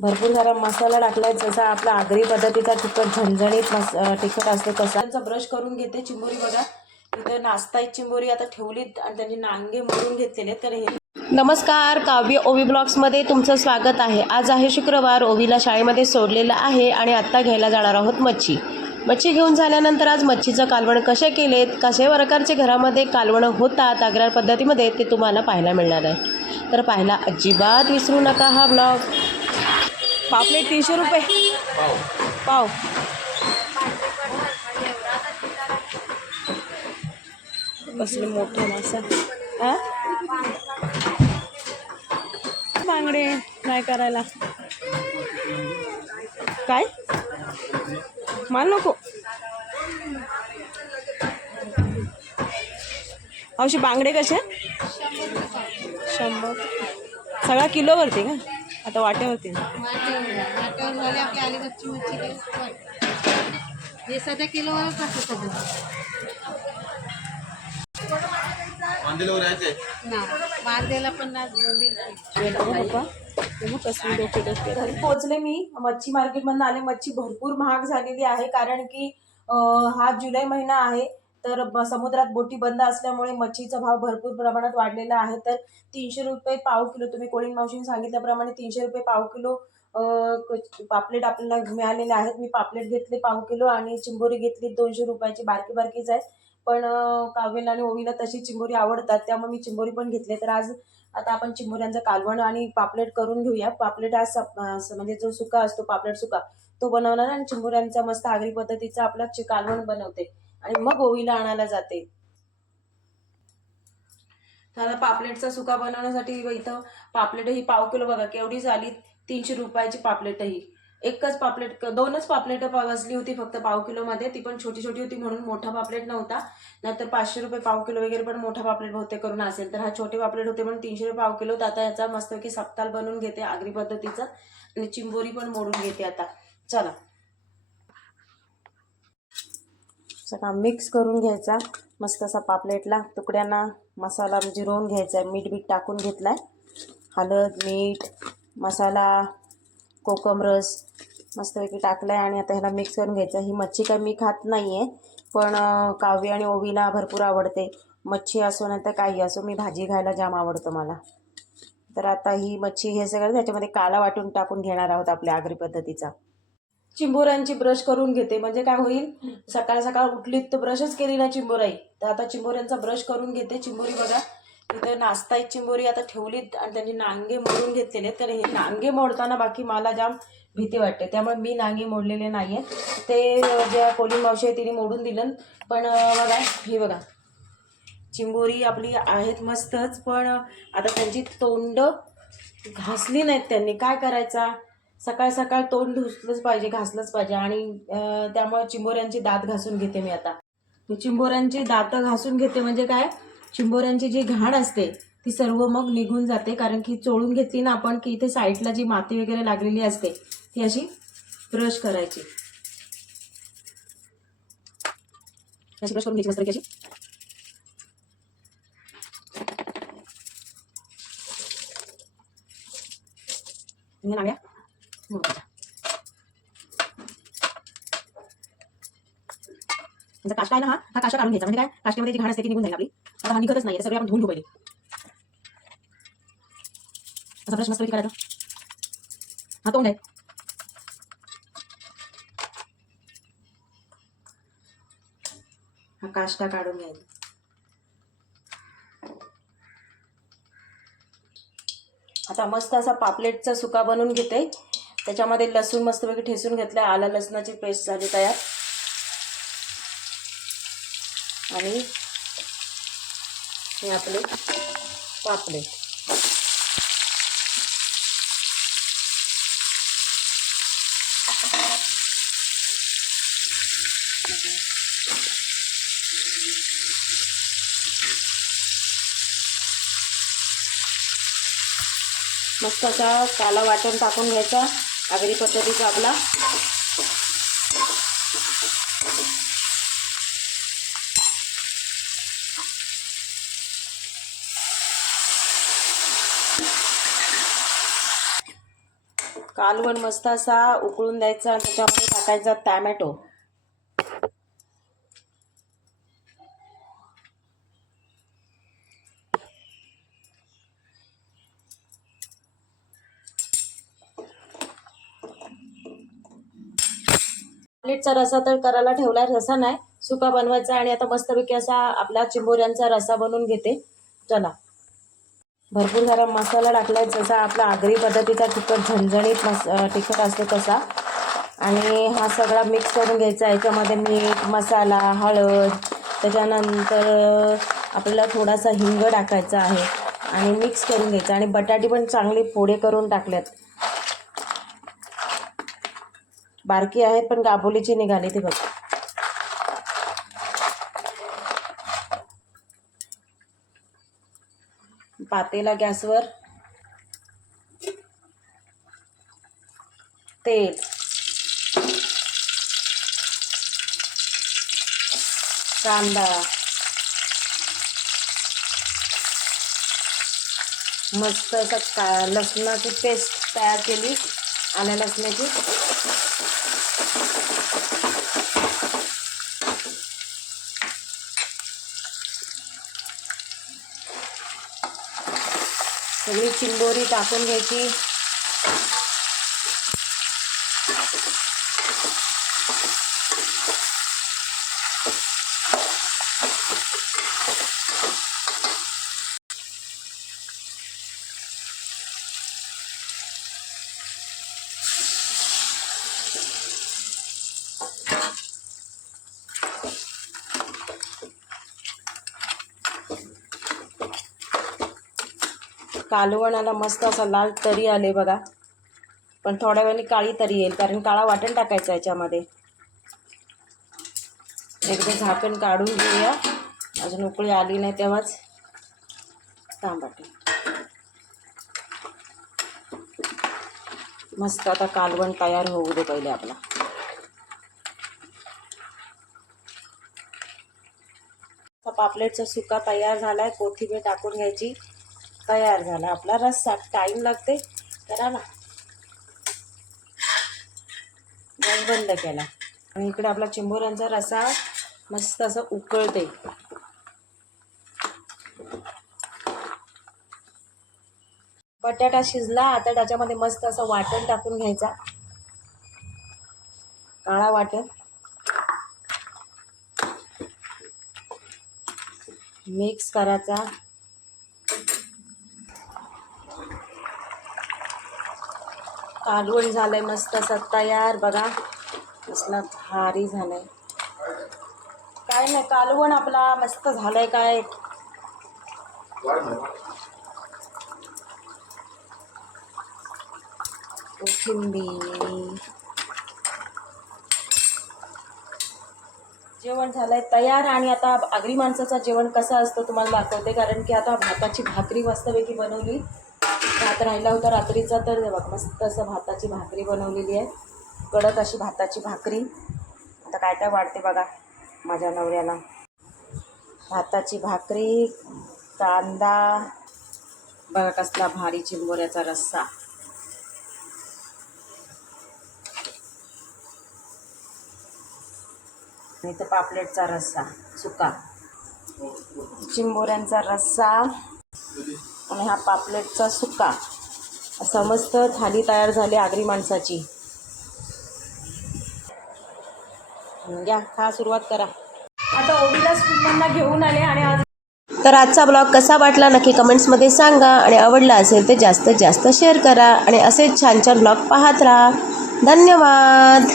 भरपूर सारा मसाला टाकलाय जसा आपला आगरी पद्धतीचा तिखट झणझणीत मस तिखट असतो तसा. त्यांचा ब्रश करून घेते चिंबोरी बघा. इथं नाचताय चिंबोरी आता ठेवलीत आणि त्यांनी नांगे मोडून घेतलेले तर हे नमस्कार काव्य ओवी ब्लॉग्समध्ये तुमचं स्वागत आहे. आज आहे शुक्रवार ओवीला शाळेमध्ये सोडलेलं आहे आणि आत्ता घ्यायला जाणार आहोत मच्छी. मच्छी घेऊन झाल्यानंतर आज मच्छीचं कालवण कसे केलेत कसे प्रकारचे घरामध्ये कालवणं होतात आग्रार पद्धतीमध्ये ते तुम्हाला पाहायला मिळणार आहे. तर पाहायला अजिबात विसरू नका हा ब्लॉग. पापलेट तीनशे रुपये. पाव. कसले मोठे मासा. हा बांगडे काय करायला. काय? माल नको. अवशी बांगडे कसे? शंभर. सगळा किलोवरती का? आता वाट्यावर वाले आपली अलिबागची मच्छी वाट. हे सध्या? किलोवरच असतं सगळं ना वारदेला पन्नास पोहोचले मी मच्छी मार्केटमधून आले. मच्छी भरपूर महाग झालेली आहे कारण की हा जुलै महिना आहे. तर समुद्रात बोटी बंद असल्यामुळे मच्छीचा भाव भरपूर प्रमाणात वाढलेला आहे. तर तीनशे रुपये पाव किलो तुम्ही कोळीन मावशीने सांगितल्याप्रमाणे तीनशे रुपये पाव किलो पापलेट आपल्याला मिळालेले आहेत. मी पापलेट घेतले पाव किलो आणि चिंबोरी घेतली. दोनशे रुपयाची बारकी बारकीच आहेत पण काव्यला आणि ओवीला तशी चिंबोरी आवडतात त्यामुळे मी चिंबोरी पण घेतले. तर आज आता आपण चिंबोऱ्यांचं कालवण आणि पापलेट करून घेऊया. पापलेट आज म्हणजे जो सुका असतो पापलेट सुका तो बनवणार आणि चिंबोऱ्यांचा मस्त आगरी पद्धतीचा आपला चि- कालवण बनवते. आणि मग ओवीला आणायला जाते. आता पापलेटचा सुका बनवण्यासाठी इथं पापलेट ही पाव किलो बघा केवढी झाली? तीनशे रुपयाची पापलेट ही. एकच पापलेट दोनच पापलेट बसली होती फक्त पाव किलोमध्ये. ती पण छोटी छोटी होती म्हणून मोठा पापलेट नव्हता. नाहीतर पाचशे रुपये पाव किलो वगैरे पण मोठा पापलेट बहुतेक करून असेल. तर हा छोटे पापलेट होते म्हणून तीनशे रुपये पाव किलो तर आता याचा मस्तपैकी सप्ताल बनवून घेते आगरी पद्धतीचा. आणि चिंबोरी पण मोडून घेते आता. चला. सगळा मिक्स करून घ्यायचा. मस्त असा पापलेटला तुकड्यांना मसाला जिरवून घ्यायचा आहे. मीठ बीठ टाकून घेतला आहे हळद मीठ मसाला कोकम रस मस्तपैकी टाकलाय आणि आता ह्याला मिक्स करून घ्यायचं. ही मच्छी काय मी खात नाही आहे पण काव्य आणि ओवीला भरपूर आवडते. मच्छी असो नाही तर काही असो मी भाजी खायला जाम आवडतं मला. तर आता ही मच्छी हे सगळं त्याच्यामध्ये काला वाटून टाकून घेणार आहोत आपल्या आगरी पद्धतीचा. चिंबोऱ्यांची ब्रश करून घेते. म्हणजे काय होईल? सकाळ सकाळ उठलीत तर ब्रशच केली ना चिंबोराई. तर आता चिंबोऱ्यांचा ब्रश करून घेते. चिंबोरी बघा. इथं नाचताय चिंबोरी. आता ठेवलीत आणि त्यांनी नांगे मोडून घेतलेले आहेत. तर हे नांगे मोडताना बाकी मला जाम भीती वाटते. त्यामुळे मी नांगे मोडलेले नाही आहेत ते ज्या कोली मावशी आहे तिने मोडून दिलं. पण बघा हे बघा. चिंबोरी आपली आहेत मस्तच. पण आता त्यांची तोंड घासली नाहीत त्यांनी. काय करायचा? सकाळ सकाळ तोंड धुसलंच पाहिजे घासलंच पाहिजे आणि त्यामुळे चिंबोऱ्यांची दात घासून घेते मी आता. चिंबोऱ्यांची दातं घासून घेते म्हणजे काय? चिंबोऱ्यांची जी घाण असते ती सर्व मग निघून जाते कारण की चोळून घेतली ना आपण की इथे साईडला जी माती वगैरे लागलेली असते ती अशी ब्रश करायची. अशी ब्रश करून घ्यायची अशी. नाव्या मोडायच्या. त्याचा काष्टा आहे ना हा? हा काष्टा काढून घ्यायचा. म्हणजे काय? काष्टामध्ये जी घाण असते ती निघून जाईल आपली. आता हा निघतच नाही सगळे आपण धुवून घेऊ पहिले. असा ब्रश मस्त करायचा. हा तोंड आहे. हा काष्टा काढून घ्यायचा? आता मस्त असा पापलेटचा सुका बनवून घेते. त्याच्यामध्ये लसूण मस्तपैकी ठेसून घेतलं आला लसणाची पेस्ट झाली तयार. आणि हे आपले पापलेट मस्त असा काला वाटण टाकून घ्यायचा. आगरी पद्धतीचा आपला कालवण मस्त असा उकळून द्यायचा आणि त्याच्यामध्ये टाकायचा टॅमॅटो. प्लेटचा रसा तर करायला ठेवला रसा नाही. सुका बनवायचा आणि आता मस्तपैकी असा आपला चिंबोऱ्यांचा रसा बनवून घेते. चला. भरपूर सारा मसाला टाकलाय जसा आपला आगरी पद्धतीचा तिखट झणझणीत मस तिखट असतो तसा. आणि हा सगळा मिक्स करून घ्यायचा. याच्यामध्ये मीठ मसाला हळद त्याच्यानंतर आपल्याला थोडासा हिंग टाकायचा आहे. आणि मिक्स करून घ्यायचा. आणि बटाटी पण चांगली फोडे करून टाकल्यात बारकी आहेत पण गाबोलीची निघाली ती बघ. पातेला गॅसवर तेल. कांदा. मस्त असं का लसणाची पेस्ट तयार केली. आल्या लसण्याची सगळी चिंबोरी टाकून घ्यायची. कालवणाला मस्त असा लाल तरी आले बघा. पण थोड्या वेळाने काळी तरी येईल कारण काळा वाटण टाकायचा याच्यामध्ये. एकदा झाकण काढून घेऊया. अजून उकळी आली नाही तेव्हाच तांबाटे मस्त आता कालवण तयार होऊ दे पहिले आपला. पापलेटचा सुका तयार झालाय कोथिंबीर टाकून घ्यायची. तयार झाला. आपला रस्सा टाईम लागते करा ना. गॅस बंद केला. आणि इकडे आपला चिंबोऱ्यांचा रसा मस्त असं उकळते बटाटा शिजला आता त्याच्यामध्ये मस्त असं वाटण टाकून घ्यायचा. काळा वाटण. मिक्स करायचा. कालवण झालंय मस्त असं तयार बघा कसला भारी झालंय. काय नाही कालवण आपला मस्त झालंय काय? कोथिंबीर. जेवण झालंय तयार आणि आता आगरी माणसाचं जेवण कसं असतं तुम्हाला दाखवते कारण की आता भाताची भाकरी मस्तपैकी बनवली. भात राहिला होता रात्रीचा तर बघ मस्त असं भाताची भाकरी बनवलेली आहे. कडक अशी भाताची भाकरी. आता काय काय वाढते बघा माझ्या नवऱ्याला. भाताची भाकरी कांदा बघा कसला भारी चिंबोऱ्याचा रस्सा. आणि तर पापलेटचा रस्सा सुका. चिंबोऱ्यांचा रस्सा. आणि हा पापलेटचा सुका. समस्त मस्त थाली तयार झाली आगरी माणसाची. घ्या खा सुरुवात करा. आता ओबीला स्कूलमधनं घेऊन आले आणि आज तर आजचा ब्लॉग कसा वाटला नक्की कमेंट्समध्ये सांगा आणि आवडला असेल तर जास्तीत जास्त शेअर करा आणि असेच छान छान ब्लॉग पाहत राहा. धन्यवाद.